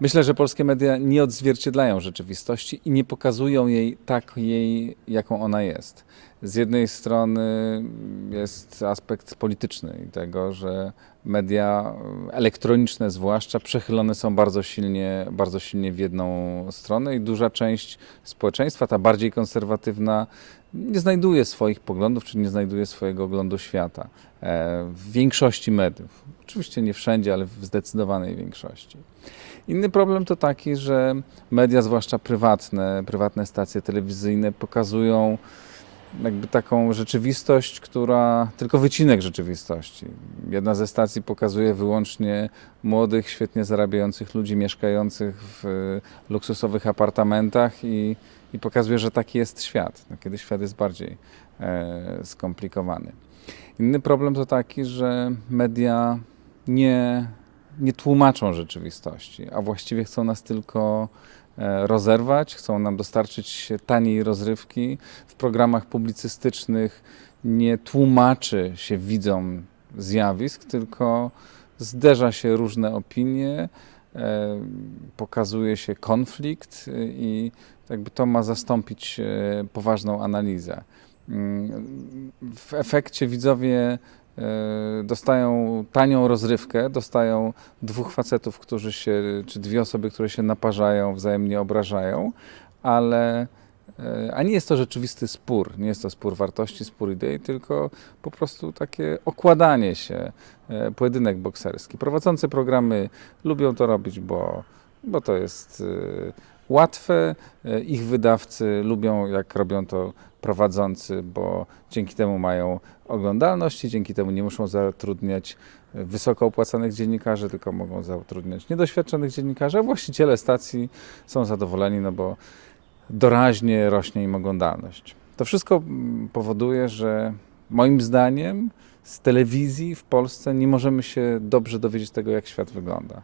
Myślę, że polskie media nie odzwierciedlają rzeczywistości i nie pokazują jej takiej, jaką ona jest. Z jednej strony jest aspekt polityczny i tego, że media elektroniczne zwłaszcza przechylone są bardzo silnie, bardzo silnie w jedną stronę i duża część społeczeństwa, ta bardziej konserwatywna, nie znajduje swoich poglądów, czy nie znajduje swojego oglądu świata e, w większości mediów. Oczywiście nie wszędzie, ale w zdecydowanej większości. Inny problem to taki, że media, zwłaszcza prywatne, prywatne stacje telewizyjne pokazują jakby taką rzeczywistość, która tylko wycinek rzeczywistości. Jedna ze stacji pokazuje wyłącznie młodych, świetnie zarabiających ludzi mieszkających w e, luksusowych apartamentach i, i pokazuje, że taki jest świat, no, kiedy świat jest bardziej e, skomplikowany. Inny problem to taki, że media nie, nie tłumaczą rzeczywistości, a właściwie chcą nas tylko e, rozerwać, chcą nam dostarczyć taniej rozrywki. W programach publicystycznych nie tłumaczy się widzom zjawisk, tylko zderza się różne opinie, e, pokazuje się konflikt e, i jakby to ma zastąpić poważną analizę. Mm, W efekcie widzowie dostają tanią rozrywkę, dostają dwóch facetów, którzy się, czy dwie osoby, które się naparzają, wzajemnie obrażają, ale e, a nie jest to rzeczywisty spór, nie jest to spór wartości, spór idei, tylko po prostu takie okładanie się, e, pojedynek bokserski. Prowadzący programy lubią to robić, bo, bo to jest e, łatwe. E, Ich wydawcy lubią, jak robią to prowadzący, bo dzięki temu mają oglądalność i dzięki temu nie muszą zatrudniać wysoko opłacanych dziennikarzy, tylko mogą zatrudniać niedoświadczonych dziennikarzy, a właściciele stacji są zadowoleni, no bo doraźnie rośnie im oglądalność. To wszystko mm, powoduje, że moim zdaniem z telewizji w Polsce nie możemy się dobrze dowiedzieć tego, jak świat wygląda.